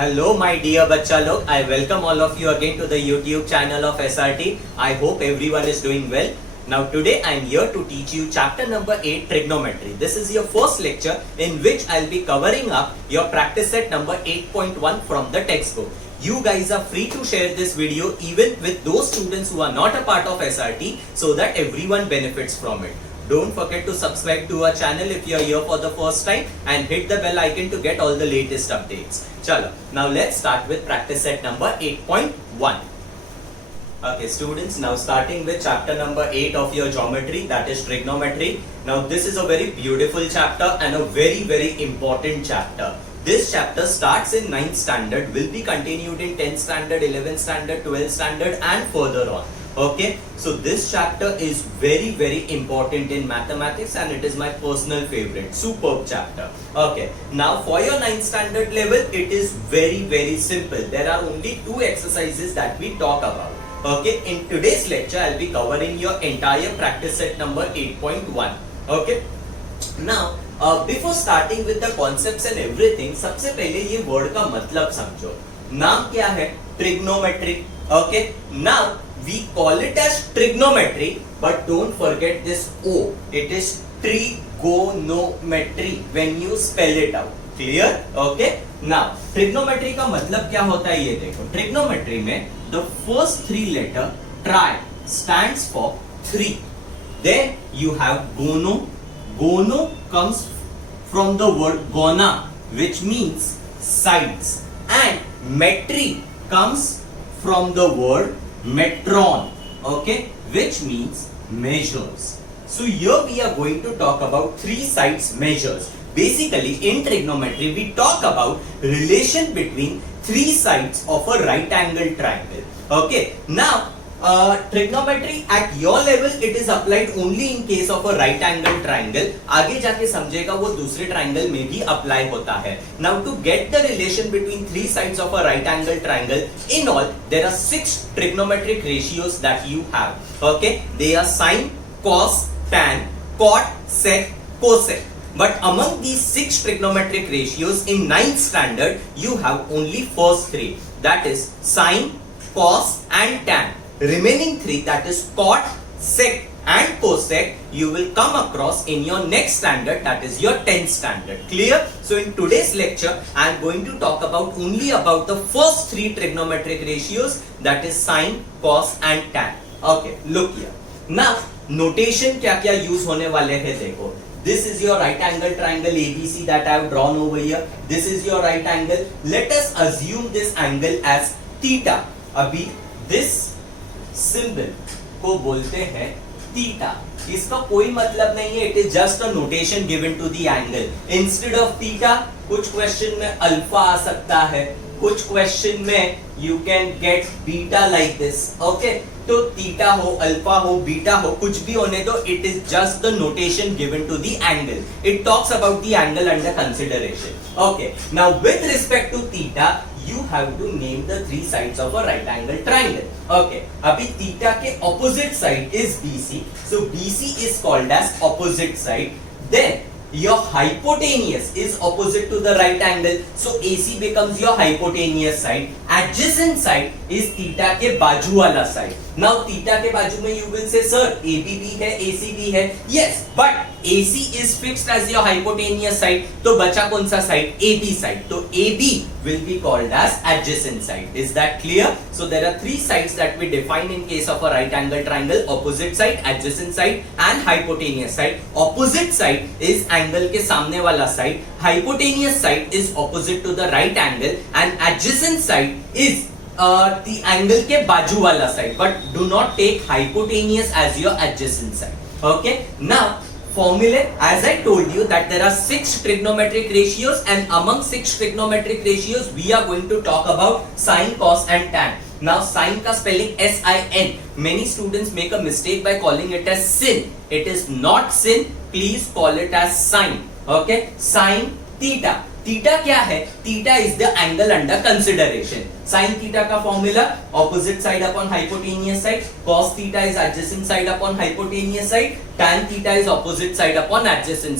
Hello my dear bachcha log, I welcome all of you again to the YouTube channel of SRT. I hope everyone is doing well. Now today I am here to teach you chapter number 8 trigonometry. This is your first lecture in which I will be covering up your practice set number 8.1 from the textbook. You guys are free to share this video even with those students who are not a part of SRT so that everyone benefits from it. Don't forget to subscribe to our channel if you are here for the first time and hit the bell icon to get all the latest updates. Chalo, now let's start with practice set number 8.1. Okay students, now starting with chapter number 8 of your geometry, that is trigonometry. Now this is a very beautiful chapter and a very important chapter. This chapter starts in 9th standard, will be continued in 10th standard, 11th standard, 12th standard and further on. Okay, so this chapter is very important in mathematics and it is my personal favorite. Superb chapter. Okay, now for your 9th standard level, it is very simple. There are only two exercises that we talk about. Okay, in today's lecture, I'll be covering your entire practice set number 8.1. Okay, now before starting with the concepts and everything, सबसे पहले ये word का मतलब समझो. नाम क्या है? Trigonometry. Okay, now we call it as trigonometry, but don't forget this O. It is trigonometry when you spell it out. Clear? Okay. Now trigonometry का मतलब क्या होता है ये देखो. Trigonometry में the first three letter tri stands for 3. Then you have gono. Gono comes from the word gona, which means sides, and metri comes from the word metron, okay, which means measures. So here we are going to talk about three sides measures. Basically in trigonometry we talk about relation between three sides of a right angle triangle. Okay, now trigonometry at your level it is applied only in case of a right angle triangle. आगे जाके समझेगा वो दूसरे triangle में भी apply होता है. Now to get the relation between three sides of a right angle triangle, in all there are 6 trigonometric ratios that you have. Okay, they are sine, cos, tan, cot, sec, cosec. But among these 6 trigonometric ratios in 9th standard, you have only first 3. That is sine, cos and tan. Remaining 3, that is cot, sec and cosec, you will come across in your next standard, that is your 10th standard. Clear? So in today's lecture, I am going to talk about only about the first 3 trigonometric ratios, that is sine, cos and tan. Okay, look here. Now notation क्या क्या use होने वाले हैं देखो. This is your right angle triangle ABC that I have drawn over here. This is your right angle. Let us assume this angle as theta. अभी this symbol को बोलते हैं theta. इसका कोई मतलब नहीं है. It is just a notation given to the angle. Instead of theta, कुछ question में alpha आ सकता है, कुछ question में you can get beta like this. Okay, तो theta हो, alpha हो, beta हो, कुछ भी होने दो. It is just the notation given to the angle. It talks about the angle under consideration. Okay, now with respect to theta, you have to name the three sides of a right angle triangle. Okay, अभी theta के opposite side is BC, so BC is called as opposite side. Then your hypotenuse is opposite to the right angle, so AC becomes your hypotenuse side. Adjacent side is theta के बाजू वाला side. Now theta के बाजू में you will say sir AB भी है AC भी है. Yes, but AC is fixed as your hypotenuse side. तो बचा कौन सा side? AB side. तो AB will be called as adjacent side. Is that clear? So there are three sides that we define in case of a right angle triangle: opposite side, adjacent side and hypotenuse side. Opposite side is angle के सामने वाला side. Hypotenuse side is opposite to the right angle and adjacent side is the angle के बाजू वाला side. But do not take hypotenuse as your adjacent side. Okay, now formula, as I told you that there are 6 trigonometric ratios, and among 6 trigonometric ratios we are going to talk about sine, cos and tan. Now sine का spelling S-I-N. Many students make a mistake by calling it as sin. It is not sin. Please call it as sine. Okay, sine theta. Theta क्या है? Theta is the angle under consideration. Sine theta का formula opposite side upon hypotenuse side, cos theta is adjacent side upon hypotenuse side, tan theta is opposite side upon adjacent.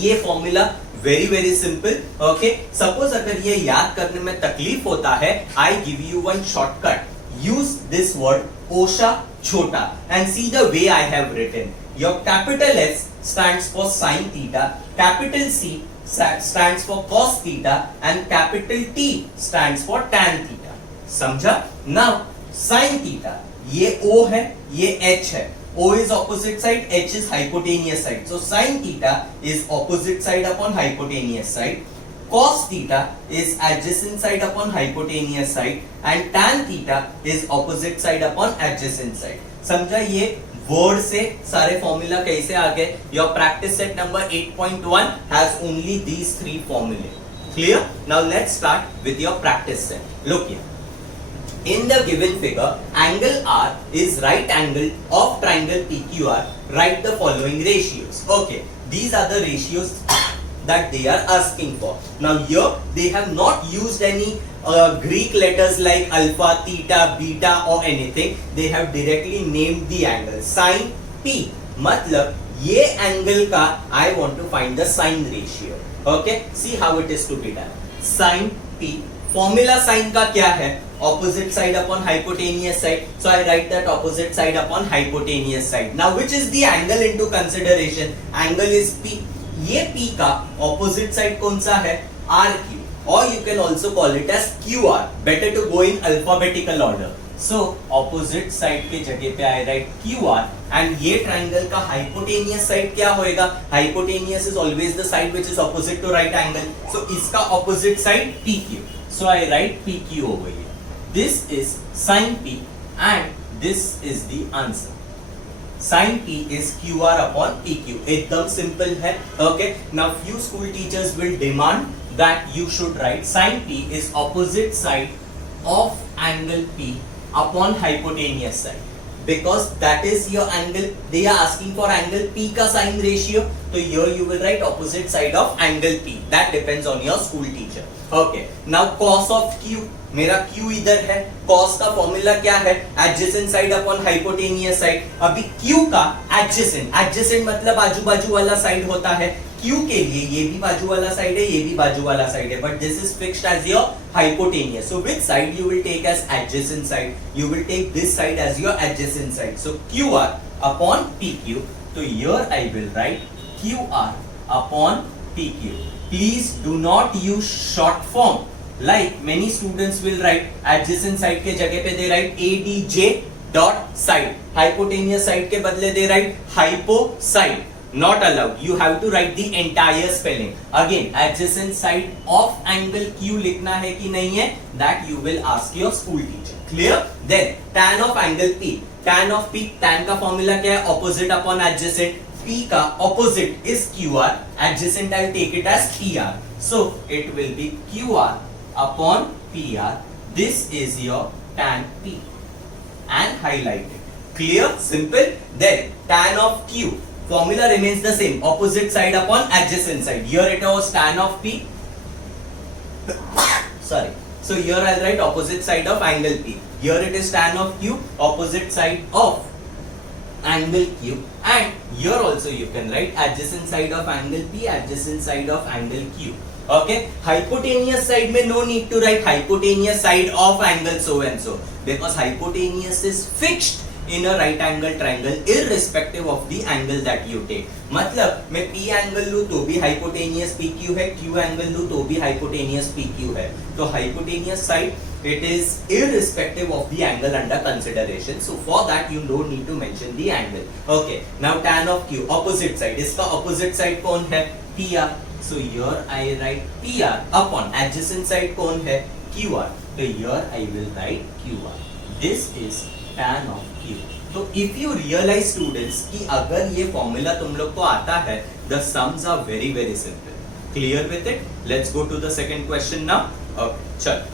ये formula very very simple. Okay, suppose अगर ये याद करने में तकलीफ होता है, I give you one shortcut. Use this word ओशा छोटा and see the way I have written. Your capital S stands for sin theta, capital C stands for cos theta and capital T stands for tan theta. समझा? Now sin theta, ये O है, ये H है. O is opposite side, H is hypotenuse side. So sin theta is opposite side upon hypotenuse side. Cos theta is adjacent side upon hypotenuse side and tan theta is opposite side upon adjacent side. समझा? ये word से सारे formula कैसे आ गए? Your practice set number 8.1 has only these three फॉर्मूले. Clear? Now let's start with your practice set. Look here. In the given figure, angle R is right angle of triangle PQR. Write the following ratios. Okay, these are the ratios that they are asking for. Now here they have not used any Greek letters like alpha, theta, beta or anything. They have directly named the angle sin P. मतलब ये angle का I want to find the sin ratio. Okay, see how it is to be done. Sin P. Formula sin का क्या है? Opposite side upon hypotenuse side. So I write that opposite side upon hypotenuse side. Now which is the angle into consideration? Angle is P. ये P का opposite side कौन सा है? RQ. Or you can also call it as QR. Better to go in alphabetical order. So opposite side के जगह पे I write QR and ये triangle का hypotenuse side क्या होएगा? Hypotenuse is always the side which is opposite to right angle. So इसका opposite side PQ. So I write PQ over here. This is sin P and this is the answer. Sin P is QR upon PQ. एकदम simple है. Okay. Now few school teachers will demand that you should write sin P is opposite side of angle P upon hypotenuse side. Because that is your angle. They are asking for angle P का sin ratio. So here you will write opposite side of angle P. That depends on your school teacher. Okay. Now cos of Q. मेरा Q इधर है. cos का formula क्या है? adjacent side upon hypotenuse side. अभी Q का adjacent मतलब आजू बाजू वाला साइड होता है. Q के लिए ये भी बाजू वाला साइड है, ये भी बाजू वाला साइड है, but this is fixed as your hypotenuse. So which side you will take as adjacent side? You will take this side as your adjacent side. So QR upon PQ. So here I will write QR upon PQ. Please do not use short form. Like many students will write adjacent side के जगह पे they write ADJ dot side. Hypotenuse side के बदले they write hypo side. Not allowed. You have to write the entire spelling. Again, adjacent side of angle Q लिखना है कि नहीं है? That you will ask your school teacher. Clear? Then tan of angle P. Tan of P. Tan का formula क्या है? Opposite upon adjacent. P का opposite is QR. Adjacent I'll take it as PR. So it will be QR upon PR. This is your tan P and highlight it. Clear? Simple. Then tan of Q. Formula remains the same. Opposite side upon adjacent side. Here it was tan of P. Sorry. So here I'll write opposite side of angle P. Here it is tan of Q. Opposite side of angle Q. And here also you can write adjacent side of angle P, adjacent side of angle Q. Okay, hypotenuse side में no need to write hypotenuse side of angle so and so, because hypotenuse is fixed in a right angle triangle irrespective of the angle that you take. मतलब मैं P angle लूँ तो भी hypotenuse PQ है, Q angle लूँ तो भी hypotenuse PQ है. तो hypotenuse side it is irrespective of the angle under consideration. So for that you don't need to mention the angle. Okay, now tan of Q, opposite side. इसका opposite side कौन है? PR. So here I write PR upon adjacent side कौन है? QR. So here I will write QR. This is tan of Q. तो if you realize students कि अगर ये formula तुम लोग को आता है, the sums are very very simple. Clear with it? Let's go to the second question now. Okay, चल.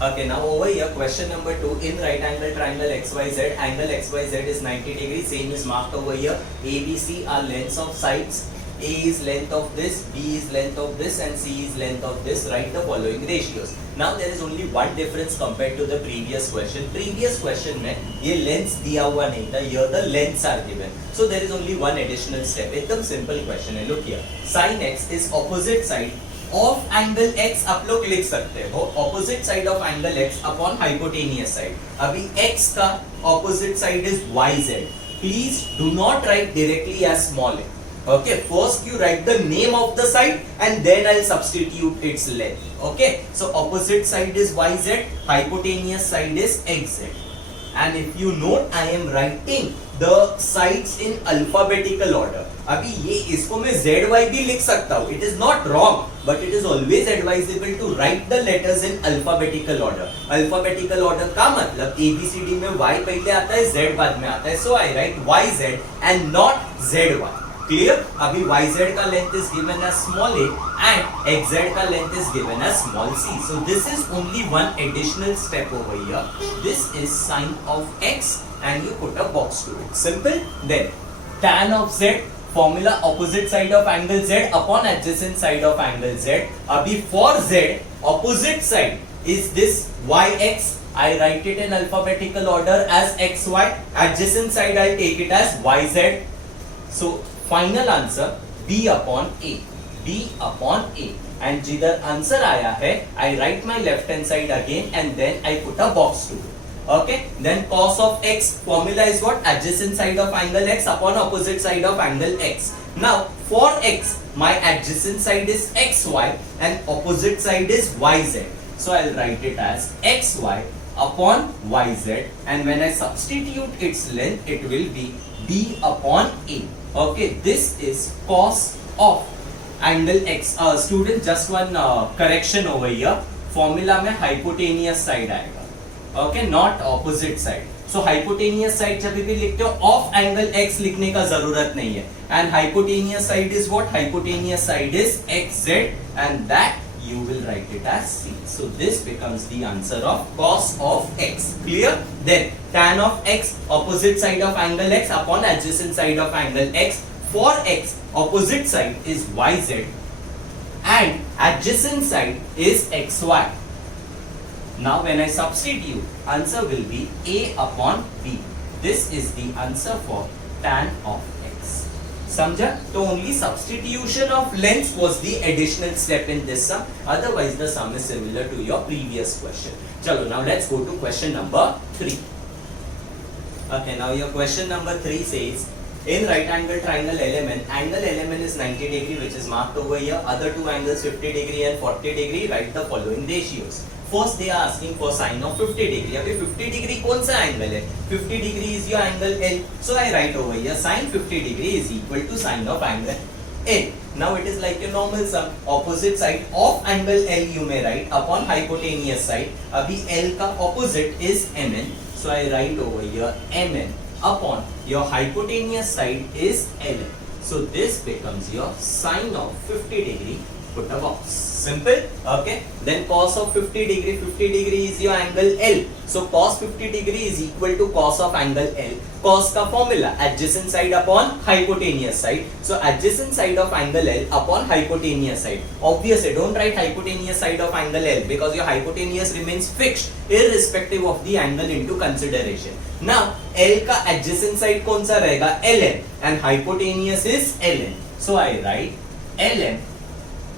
Okay, now over here question number 2. In right angle triangle XYZ, angle XYZ is 90 degrees. Same is marked over here. ABC are lengths of sides A is length of this, B is length of this, and C is length of this. Write the following ratios. Now there is only one difference compared to the previous question. Previous question में ये lengths दिया हुआ नहीं था. Here the lengths are given. So there is only one additional step. एकदम simple question है. Look here. Sin x is opposite side of angle x. आप लोग लिख सकते हो opposite side of angle x upon hypotenuse side. अभी x का opposite side is yz. Please do not write directly as small a. Okay, first you write the name of the side and then I'll substitute its length. Okay, so opposite side is yz, hypotenuse side is xz. And if you note, I am writing the sides in alphabetical order. अभी ये इसको मैं ZY भी लिख सकता हूँ. It is not wrong, but it is always advisable to write the letters in alphabetical order. Alphabetical order का मतलब ABCD में Y पहले आता है, Z बाद में आता है. So I write YZ and not ZY. Clear? अभी YZ का length is given as small a and XZ का length is given as small c. So this is only one additional step over here. This is sin of x and you put a box to it. Simple. Then tan of z, formula opposite side of angle z upon adjacent side of angle z. अभी for z opposite side is this yx. I write it in alphabetical order as xy. Adjacent side I'll take it as yz. So final answer B upon A. B upon A. And जिधर answer आया है, I write my left hand side again and then I put a box to it. Okay. Then cos of x formula is what? Adjacent side of angle x upon opposite side of angle x. Now for x, my adjacent side is xy and opposite side is yz. So I'll write it as xy upon yz and when I substitute its length, it will be B upon A. Okay, this is cos of angle x. Student, just one correction over here. Formula में hypotenuse side आएगा. Okay, not opposite side. So hypotenuse side जब भी लिखते हो of angle x लिखने का जरूरत नहीं है. And hypotenuse side is what? Hypotenuse side is xz and that you will write it as c. So this becomes the answer of cos of x. Clear? Then tan of x, opposite side of angle x upon adjacent side of angle x. For x, opposite side is yz and adjacent side is xy. Now when I substitute, answer will be A upon B. This is the answer for tan of x. समझा? तो only substitution of lengths was the additional step in this sum. Otherwise the sum is similar to your previous question. चलो, now let's go to question number 3. Okay, now your question number 3 says, in right angle triangle element, angle element is 90 degree which is marked over here. Other two angles 50 degree and 40 degree. Write the following ratios. First they are asking for sine of 50 degree. अभी 50 degree कौन सा angle है? 50 degree is your angle L. So I write over here sine 50 degree is equal to sine of angle L. Now it is like a normal sum. Opposite side of angle L you may write upon hypotenuse side. अभी L का opposite is MN. So I write over here MN upon your hypotenuse side is LN. So this becomes your sine of 50 degree. Put a box. Simple. Okay. Then cos of 50 degree. 50 degree is your angle L. So cos 50 degree is equal to cos of angle L. Cos का formula adjacent side upon hypotenuse side. So adjacent side of angle L upon hypotenuse side. Obviously don't write hypotenuse side of angle L because your hypotenuse remains fixed irrespective of the angle into consideration. Now L का adjacent side कौन सा रहेगा? LN and hypotenuse is LN. So I write LN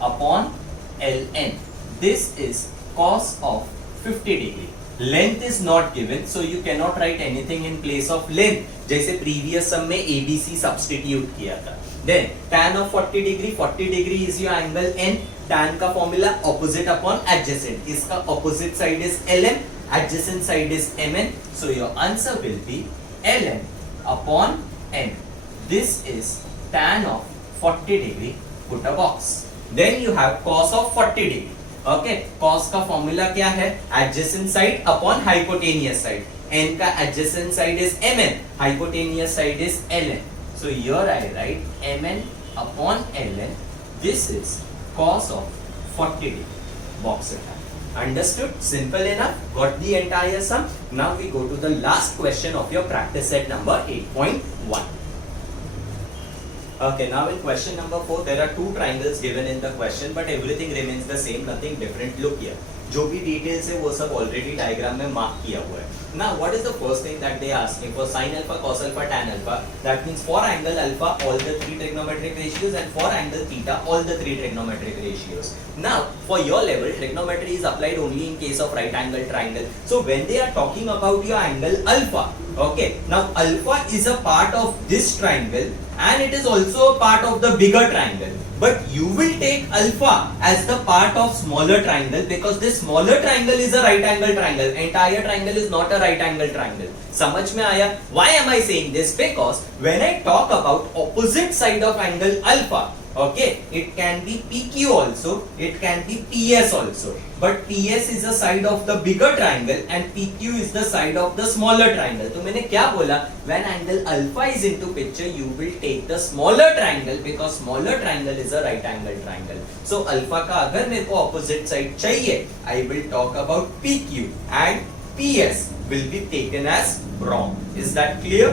upon LN. This is cos of 50 degree. Length is not given, so you cannot write anything in place of length. जैसे previous sum में ABC substitute किया था. Then tan of 40 degree. 40 degree is your angle N. Tan का formula opposite upon adjacent. इसका opposite side is LN, adjacent side is MN. So your answer will be LN upon N. This is tan of 40 degree. Put a box. Then you have cos of 40 degree. Okay, cos का formula क्या है? Adjacent side upon hypotenuse side. N का adjacent side is MN, hypotenuse side is LN. So here I write MN upon LN. This is cos of 40 degree. Box it up. Understood? Simple enough. Got the entire sum. Now we go to the last question of your practice set number 8.1. Okay, now in question number 4, there are two triangles given in the question, but everything remains the same, nothing different. Look here, जो भी details है वो सब already diagram में mark किया हुआ है. Now, what is the first thing that they ask me? For sin alpha, cos alpha, tan alpha. That means for angle alpha, all the three trigonometric ratios, and for angle theta, all the three trigonometric ratios. Now, for your level, trigonometry is applied only in case of right angle triangle. So, when they are talking about your angle alpha, okay, now alpha is a part of this triangle and it is also a part of the bigger triangle. But you will take alpha as the part of smaller triangle because this smaller triangle is a right angle triangle. Entire triangle is not a right angle triangle. समझ में आया? Why am I saying this? Because when I talk about opposite side of angle alpha, okay, it can be PQ also, it can be PS also, but PS is the side of the bigger triangle and PQ is the side of the smaller triangle. तो मैंने क्या बोला? When angle alpha is into picture, you will take the smaller triangle because smaller triangle is a right angle triangle. So alpha का अगर मेरे को opposite side चाहिए, I will talk about PQ and PS will be taken as wrong. Is that clear?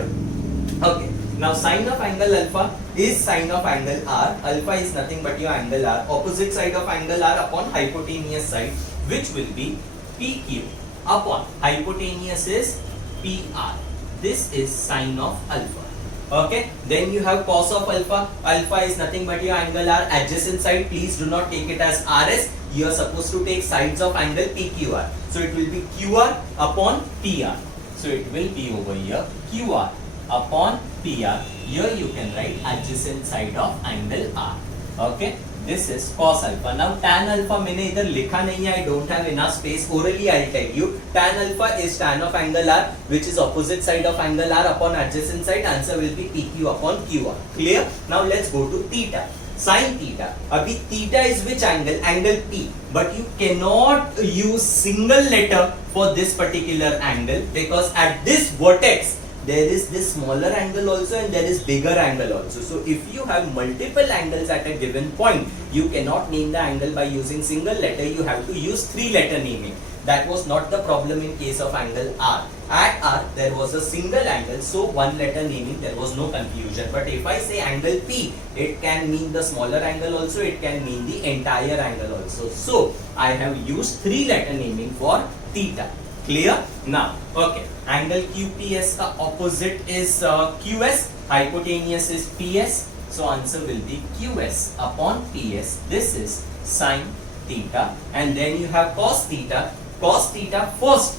Okay. Now sine of angle alpha is sine of angle r. Alpha is nothing but your angle r. Opposite side of angle r upon hypotenuse side, which will be PQ upon hypotenuse is PR. This is sine of alpha. Okay. Then you have cos of alpha. Alpha is nothing but your angle r. Adjacent side, please do not take it as RS. You are supposed to take sides of angle PQR. So it will be QR upon PR. So it will be over here QR upon PR. Here you can write adjacent side of angle R. Okay, this is cos alpha. Now tan alpha मैंने इधर लिखा नहीं है. I don't have enough space. Orally I'll tell you. Tan alpha is tan of angle R, which is opposite side of angle R upon adjacent side. Answer will be PQ upon QR. Clear? Now let's go to theta. Sin theta. अभी theta is which angle? Angle P. But you cannot use single letter for this particular angle because at this vertex there is this smaller angle also and there is bigger angle also. So if you have multiple angles at a given point, you cannot name the angle by using single letter. You have to use three letter naming. That was not the problem in case of angle R. At R there was a single angle, so one letter naming, there was no confusion. But if I say angle P, it can mean the smaller angle also, it can mean the entire angle also. So I have used three letter naming for theta. Clear? Now, okay, angle QPS का opposite is QS, hypotenuse is PS, so answer will be QS upon PS. This is sin theta, and then you have cos theta. Cos theta first,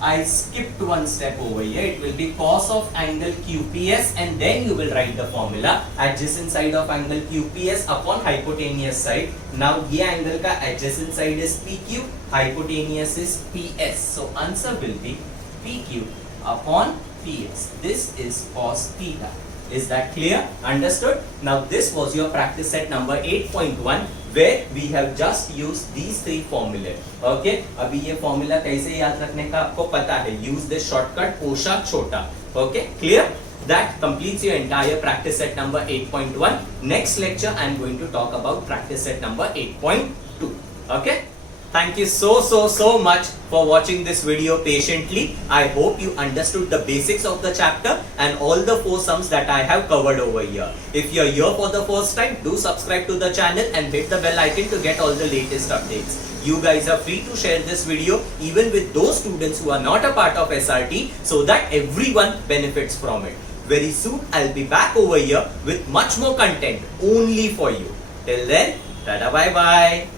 I skipped one step over here. It will be cos of angle QPS, and then you will write the formula adjacent side of angle QPS upon hypotenuse side. Now ये angle का adjacent side is PQ, hypotenuse is PS. So answer will be PQ upon PS. This is cos theta. Is that clear? Understood? Now this was your practice set number 8.1 where we have just used these three formulae. Okay? अभी ये formula कैसे याद रखने का आपको पता है. Use this shortcut ओशा छोटा. Okay? Clear? That completes your entire practice set number 8.1. Next lecture I am going to talk about practice set number 8.2. Okay? Thank you so much for watching this video patiently. I hope you understood the basics of the chapter and all the four sums that I have covered over here. If you are here for the first time, do subscribe to the channel and hit the bell icon to get all the latest updates. You guys are free to share this video even with those students who are not a part of SRT so that everyone benefits from it. Very soon I'll be back over here with much more content only for you. Till then, tada bye bye.